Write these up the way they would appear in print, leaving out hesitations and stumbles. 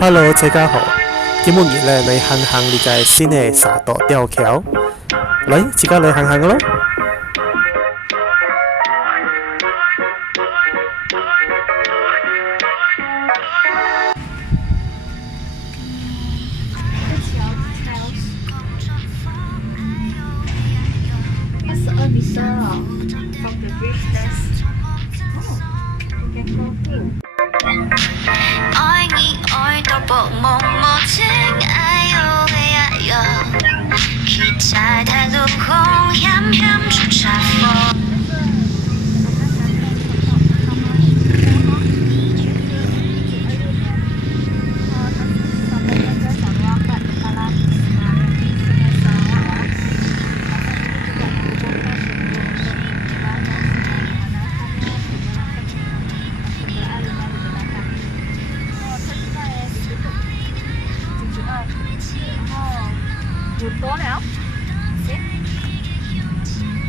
Hello，大家好。今日咧嚟行行呢個新嘅砂督吊橋，嚟，自家嚟行行咯。Here's a visual from the bridge that's you can go through. 愛你愛到薄暮無情，哎呦喂呀呦，騎在太路紅險險出茶風。多了，sip.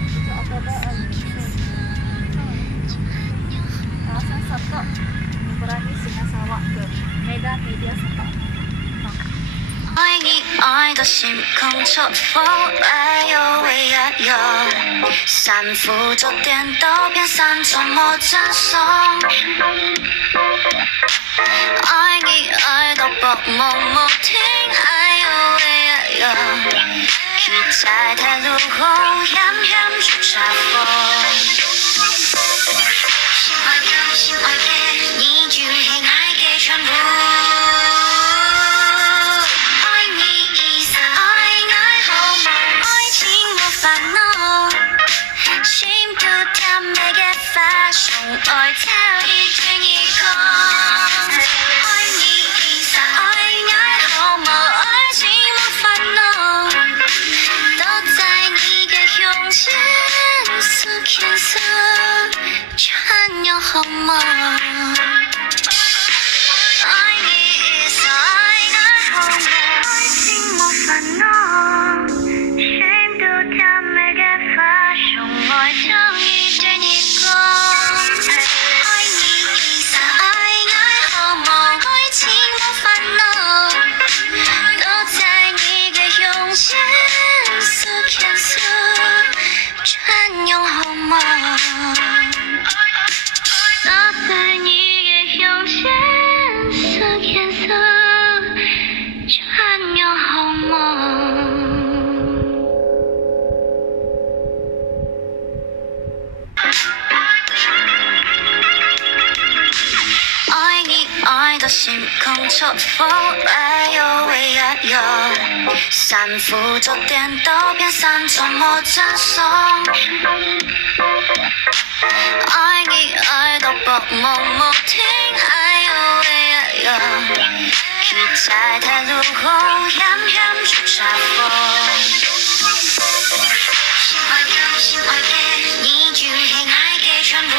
Itu ada kawasan Satok mengurangi singa sawak ke Medan Media Satok. 愛你愛到心空抽風，哎呦喂呀呦，三伏九點都變三周末贈送。愛你愛到薄暮無停，哎呦喂呀呦，騎在太路紅險險出茶風。心愛嘅心愛嘅，你就係愛嘅全部。愛跳一圈一空，愛你一撒愛好夢，愛情無煩惱，都在你嘅胸前，素顏色，穿有好夢。愛你一撒愛好夢，愛情無煩惱，心都跳沒嘅發生，愛跳一圈一空。心空抽風，哎呦喂呀呦，三伏九點都變三周末贈送。愛你愛到薄暮無停，哎呦喂呀呦，騎在太路紅險險出茶風。心愛嘅心愛嘅，你就係愛嘅全部。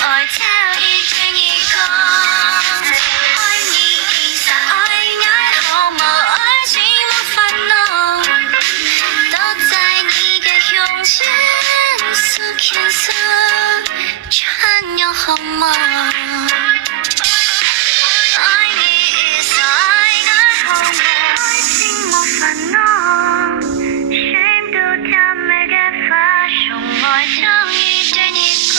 愛跳一圈一空，愛你一撒愛好夢，愛情無煩惱，都在你嘅胸前，素顏色，穿有好夢。愛你一撒愛好夢，愛情無煩惱，心都跳沒嘅發生，愛跳一圈一空。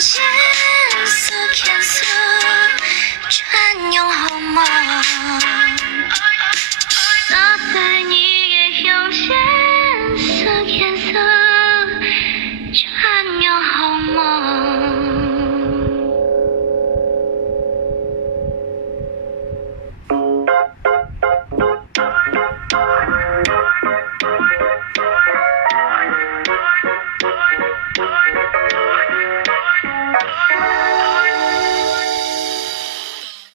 素顏色，穿有好夢。